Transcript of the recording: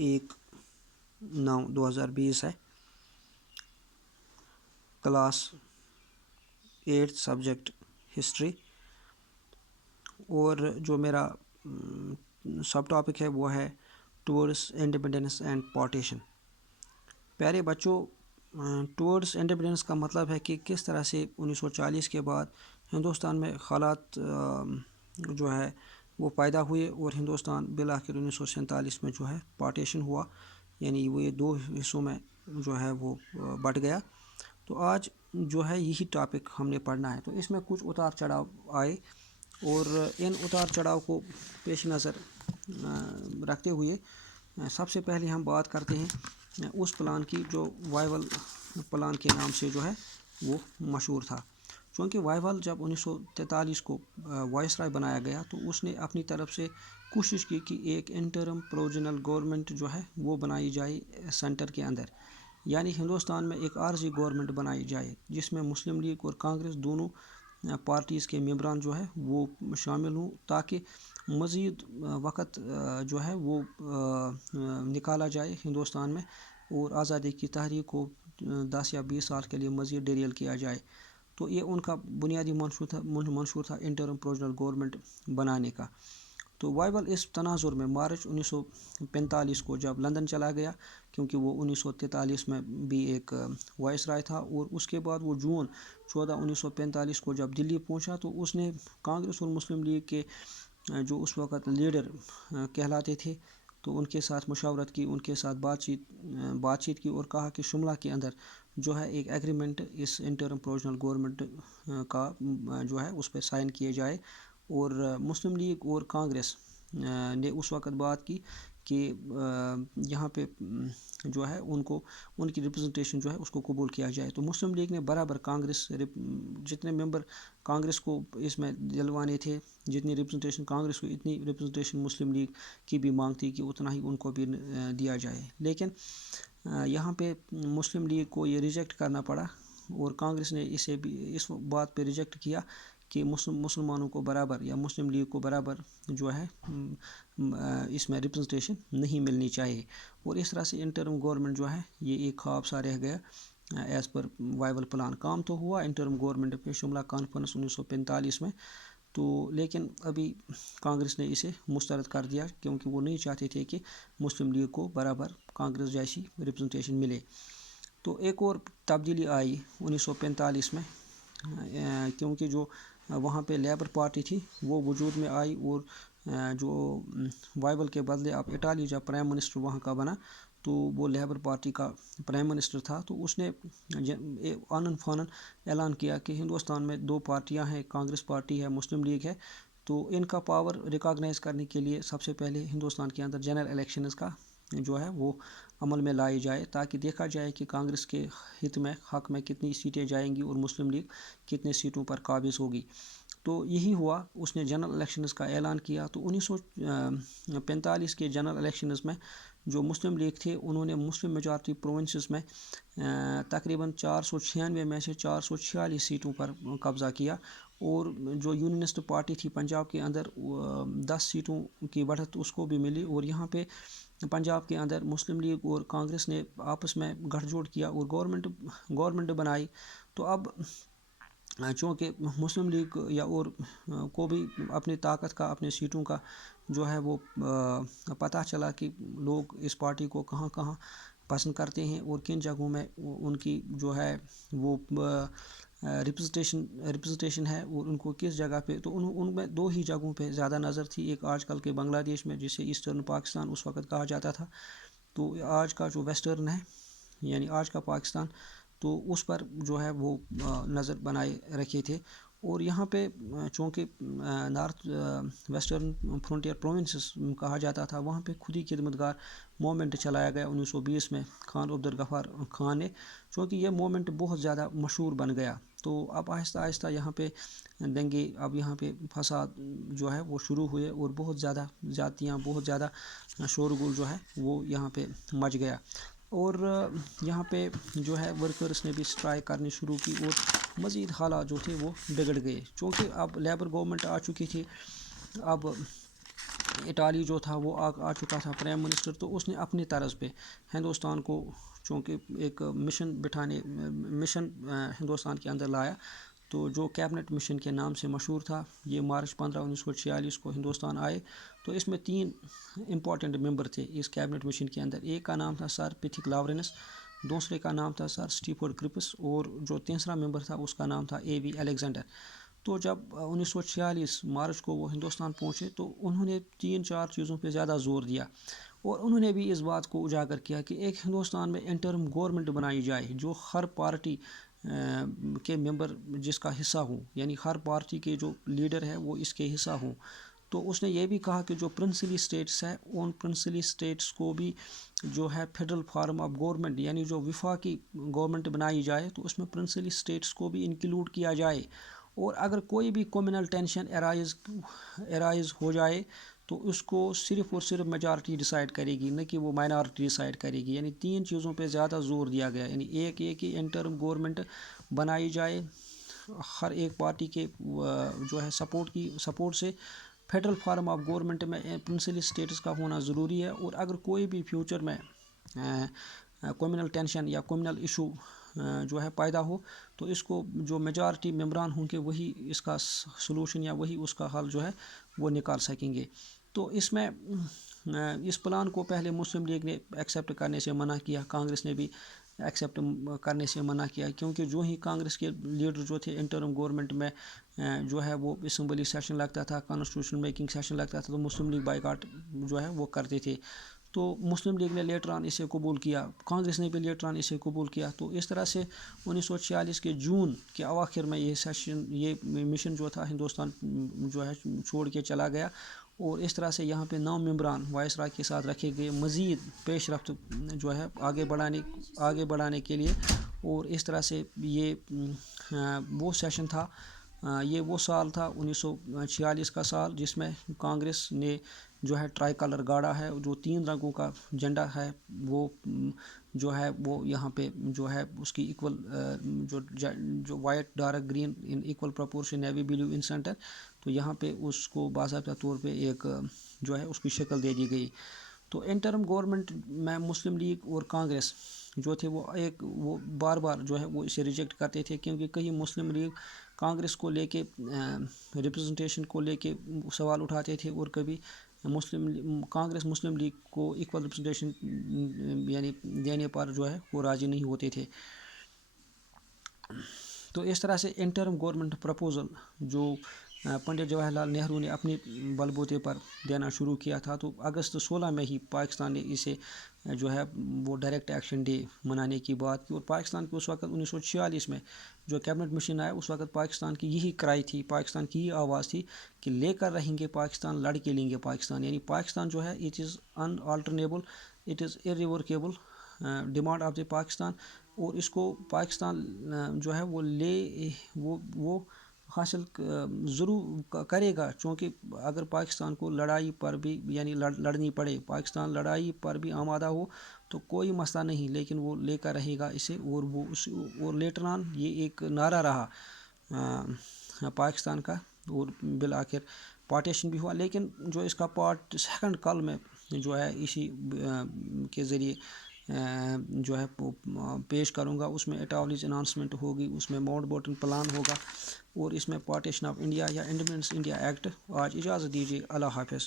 1/9/2020 ہے. Class 8 subject history. اور جو میرا سب ٹاپک ہے وہ ہے ٹورڈس انڈیپینڈنس اینڈ پارٹیشن. پیارے بچوں، ٹورڈس انڈیپینڈنس کا مطلب ہے کہ کس طرح سے 1940 کے بعد ہندوستان میں حالات جو ہے وہ پیدا ہوئے اور ہندوستان بالآخر 1947 میں جو ہے پارٹیشن ہوا، یعنی وہ یہ 2 حصوں میں جو ہے وہ بٹ گیا. تو آج جو ہے یہی ٹاپک ہم نے پڑھنا ہے. تو اس میں کچھ اتار چڑھاؤ آئے اور ان اتار چڑھاؤ کو پیش نظر رکھتے ہوئے سب سے پہلے ہم بات کرتے ہیں اس پلان کی جو وائول پلان کے نام سے جو ہے وہ مشہور تھا. چونکہ وائول جب 1943 کو وائس رائے بنایا گیا تو اس نے اپنی طرف سے کوشش کی کہ ایک انٹرم پروویژنل گورنمنٹ جو ہے وہ بنائی جائے سینٹر کے اندر، یعنی ہندوستان میں ایک عارضی گورنمنٹ بنائی جائے جس میں مسلم لیگ اور کانگریس دونوں پارٹیز کے ممبران جو ہے وہ شامل ہوں، تاکہ مزید وقت جو ہے وہ نکالا جائے ہندوستان میں اور آزادی کی تحریک کو 10 یا 20 سال کے لیے مزید ڈیریل کیا جائے. تو یہ ان کا بنیادی منشور تھا انٹرم پروویژنل گورنمنٹ بنانے کا. تو وائول اس تناظر میں مارچ 1945 کو جب لندن چلا گیا، کیونکہ وہ 1943 میں بھی ایک وائس رائے تھا، اور اس کے بعد وہ جون 14 1945 کو جب دلی پہنچا تو اس نے کانگریس اور مسلم لیگ کے جو اس وقت لیڈر کہلاتے تھے تو ان کے ساتھ مشاورت کی، ان کے ساتھ بات چیت کی اور کہا کہ شملہ کے اندر جو ہے ایک ایگریمنٹ اس انٹرم پروویژنل گورنمنٹ کا جو ہے اس پہ سائن کیے جائے. اور مسلم لیگ اور کانگریس نے اس وقت بات کی کہ یہاں پہ جو ہے ان کی ریپرزنٹیشن جو ہے اس کو قبول کیا جائے. تو مسلم لیگ نے برابر کانگریس جتنے ممبر کانگریس کو اس میں دلوانے تھے، جتنی ریپرزنٹیشن کانگریس کو اتنی ریپرزنٹیشن مسلم لیگ کی بھی مانگ تھی کہ اتنا ہی ان کو بھی دیا جائے. لیکن یہاں پہ مسلم لیگ کو یہ ریجیکٹ کرنا پڑا اور کانگریس نے اسے بھی اس بات پہ ریجیکٹ کیا کہ مسلمانوں کو برابر یا مسلم لیگ کو برابر جو ہے اس میں ریپرزنٹیشن نہیں ملنی چاہیے. اور اس طرح سے انٹرم گورنمنٹ جو ہے یہ ایک خواب سا رہ گیا ایز پر وائول پلان. کام تو ہوا انٹرم گورنمنٹ پہ شملہ کانفرنس 1945 میں، تو لیکن ابھی کانگریس نے اسے مسترد کر دیا کیونکہ وہ نہیں چاہتے تھے کہ مسلم لیگ کو برابر کانگریس جیسی ریپرزنٹیشن ملے. تو ایک اور تبدیلی آئی 1945 میں، کیونکہ جو وہاں پہ لیبر پارٹی تھی وہ وجود میں آئی اور جو وائول کے بدلے اب اٹالی جب پرائم منسٹر وہاں کا بنا تو وہ لیبر پارٹی کا پرائم منسٹر تھا. تو اس نے آنن فانن اعلان کیا کہ ہندوستان میں 2 پارٹیاں ہیں، کانگریس پارٹی ہے، مسلم لیگ ہے، تو ان کا پاور ریکاگنائز کرنے کے لیے سب سے پہلے ہندوستان کے اندر جنرل الیکشنز کا جو ہے وہ عمل میں لائی جائے تاکہ دیکھا جائے کہ کانگریس کے حق میں کتنی سیٹیں جائیں گی اور مسلم لیگ کتنے سیٹوں پر قابض ہوگی. تو یہی ہوا، اس نے جنرل الیکشنز کا اعلان کیا. تو 1945 کے جنرل الیکشنز میں جو مسلم لیگ تھے انہوں نے مسلم میجارٹی پروونسز میں تقریباً 496 میں سے 446 سیٹوں پر قبضہ کیا، اور جو یونینسٹ پارٹی تھی پنجاب کے اندر 10 سیٹوں کی بڑھت اس کو بھی ملی. اور یہاں پہ پنجاب کے اندر مسلم لیگ اور کانگریس نے آپس میں گٹھ جوڑ کیا اور گورنمنٹ بنائی. تو اب چونکہ مسلم لیگ یا اور کو بھی اپنی طاقت کا، اپنے سیٹوں کا جو ہے وہ پتہ چلا کہ لوگ اس پارٹی کو کہاں کہاں پسند کرتے ہیں اور کن جگہوں میں ان کی جو ہے وہ ریپرزنٹیشن ہے اور ان کو کس جگہ پہ. تو ان میں 2 ہی جگہوں پہ زیادہ نظر تھی، ایک آج کل کے بنگلہ دیش میں جسے ایسٹرن پاکستان اس وقت کہا جاتا تھا، تو آج کا جو ویسٹرن ہے یعنی آج کا پاکستان، تو اس پر جو ہے وہ نظر بنائے رکھے تھے. اور یہاں پہ چونکہ نارتھ ویسٹرن فرنٹیئر پروونسز کہا جاتا تھا، وہاں پہ خود ہی خدمتگار موومنٹ چلایا گیا 1920 میں خان عبدالغفار خان نے. چونکہ یہ موومنٹ بہت زیادہ مشہور بن گیا تو اب آہستہ آہستہ یہاں پہ دنگے، اب یہاں پہ فساد جو ہے وہ شروع ہوئے اور بہت زیادہ زیادتیاں، بہت زیادہ شورغل جو ہے وہ یہاں پہ مچ گیا. اور یہاں پہ جو ہے ورکرز نے بھی اسٹرائک کرنی شروع کی اور مزید حالات جو تھے وہ بگڑ گئے. چونکہ اب لیبر گورنمنٹ آ چکی تھی، اب اٹالی جو تھا وہ آ چکا تھا پرائم منسٹر، تو اس نے اپنی طرز پہ ہندوستان کو چونکہ ایک مشن ہندوستان کے اندر لایا، تو جو کیبنٹ مشن کے نام سے مشہور تھا، یہ مارچ 15/1946 کو ہندوستان آئے۔ تو اس میں 3 امپورٹنٹ ممبر تھے اس کیبنٹ مشن کے اندر۔ ایک کا نام تھا سر پیتھک لاورنس، دوسرے کا نام تھا سر اسٹیفورڈ کرپس، اور جو تیسرا ممبر تھا اس کا نام تھا A.V. الیگزینڈر۔ تو جب 1946 مارچ کو وہ ہندوستان پہنچے تو انہوں نے 3-4 چیزوں پہ زیادہ زور دیا، اور انہوں نے بھی اس بات کو اجاگر کیا کہ ایک ہندوستان میں انٹرم گورنمنٹ بنائی جائے جو ہر پارٹی کے ممبر جس کا حصہ ہوں، یعنی ہر پارٹی کے جو لیڈر ہے وہ اس کے حصہ ہوں۔ تو اس نے یہ بھی کہا کہ جو پرنسلی اسٹیٹس ہے ان پرنسلی اسٹیٹس کو بھی جو ہے فیڈرل فارم آف گورنمنٹ، یعنی جو وفاقی گورنمنٹ بنائی جائے تو اس میں پرنسلی اسٹیٹس کو بھی انکلوڈ کیا جائے، اور اگر کوئی بھی کمیونل ٹینشن ارائز ہو جائے تو اس کو صرف اور صرف میجارٹی ڈیسائیڈ کرے گی، نہ کہ وہ مائنارٹی ڈیسائیڈ کرے گی۔ یعنی 3 چیزوں پہ زیادہ زور دیا گیا، یعنی ایک یہ کہ انٹرم گورنمنٹ بنائی جائے ہر ایک پارٹی کے جو ہے سپورٹ سے، فیڈرل فارم آف گورنمنٹ میں پرنسلی اسٹیٹس کا ہونا ضروری ہے، اور اگر کوئی بھی فیوچر میں کمیونل ٹینشن یا کمیونل ایشو جو ہے پیدا ہو تو اس کو جو میجارٹی ممبران ہوں گے وہی اس کا سلوشن یا وہی اس کا حل جو ہے وہ نکال سکیں گے۔ تو اس میں اس پلان کو پہلے مسلم لیگ نے ایکسیپٹ کرنے سے منع کیا، کانگریس نے بھی ایکسیپٹ کرنے سے منع کیا، کیونکہ جو ہی کانگریس کے لیڈر جو تھے انٹرم گورنمنٹ میں جو ہے وہ اسمبلی سیشن لگتا تھا، کانسٹیٹیوشن میکنگ سیشن لگتا تھا، تو مسلم لیگ بائیکاٹ جو ہے وہ کرتے تھے۔ تو مسلم لیگ نے لیٹر آن اسے قبول کیا، کانگریس نے بھی لیٹر آن اسے قبول کیا۔ تو اس طرح سے 1946 کے جون کے اواخر میں یہ مشن جو تھا ہندوستان جو ہے چھوڑ کے چلا گیا، اور اس طرح سے یہاں پہ 9 ممبران وائس رائے کے ساتھ رکھے گئے مزید پیش رفت جو ہے آگے بڑھانے کے لیے۔ اور اس طرح سے یہ وہ سیشن تھا، یہ وہ سال تھا 1946 کا سال جس میں کانگریس نے جو ہے ٹرائی کلر گاڑا ہے، جو 3 رنگوں کا جھنڈا ہے وہ جو ہے وہ یہاں پہ جو ہے اس کی ایکول جو white dark green in equal proportion navy believe in centre, تو یہاں پہ اس کو باضابطہ طور پہ ایک جو ہے اس کی شکل دے دی گئی۔ تو انٹرم گورنمنٹ میں مسلم لیگ اور کانگریس جو تھے وہ بار بار جو ہے وہ اسے ریجیکٹ کرتے تھے، کیونکہ کہیں مسلم لیگ کانگریس کو لے کے ریپرزنٹیشن کو لے کے سوال اٹھاتے تھے، اور کبھی کانگریس مسلم لیگ کو ایکول ریپرزنٹیشن یعنی دینے پر جو ہے وہ راضی نہیں ہوتے تھے۔ تو اس طرح سے انٹرم گورنمنٹ پرپوزل جو پنڈت جواہر لال نہرو نے اپنے بل بوتے پر دینا شروع کیا تھا، تو اگست 16 میں ہی پاکستان نے اسے جو ہے وہ ڈائریکٹ ایکشن ڈے منانے کی بات کی، اور پاکستان کی اس وقت 1946 میں جو کیبنٹ مشن آیا اس وقت پاکستان کی یہی کرائے تھی، پاکستان کی یہی آواز تھی کہ لے کر رہیں گے پاکستان، لڑ کے لیں گے پاکستان، یعنی پاکستان جو ہے it is inalienable, it is irrevocable demand of the Pakistan, اور اس کو پاکستان جو ہے وہ حاصل ضرور کرے گا، چونکہ اگر پاکستان کو لڑائی پر بھی یعنی لڑنی پڑے، پاکستان لڑائی پر بھی آمادہ ہو تو کوئی مسئلہ نہیں، لیکن وہ لے کر رہے گا اسے، اور لیٹر آن یہ ایک نعرہ رہا پاکستان کا، اور بالآخر پارٹیشن بھی ہوا۔ لیکن جو اس کا پارٹ سیکنڈ کل میں جو ہے اسی کے ذریعے جو ہے پیش کروں گا، اس میں اٹالیز اناؤنسمنٹ ہوگی، اس میں ماؤنٹ بیٹن پلان ہوگا، اور اس میں پارٹیشن آف انڈیا یا انڈیپینڈنس انڈیا ایکٹ۔ آج اجازت دیجیے، اللہ حافظ۔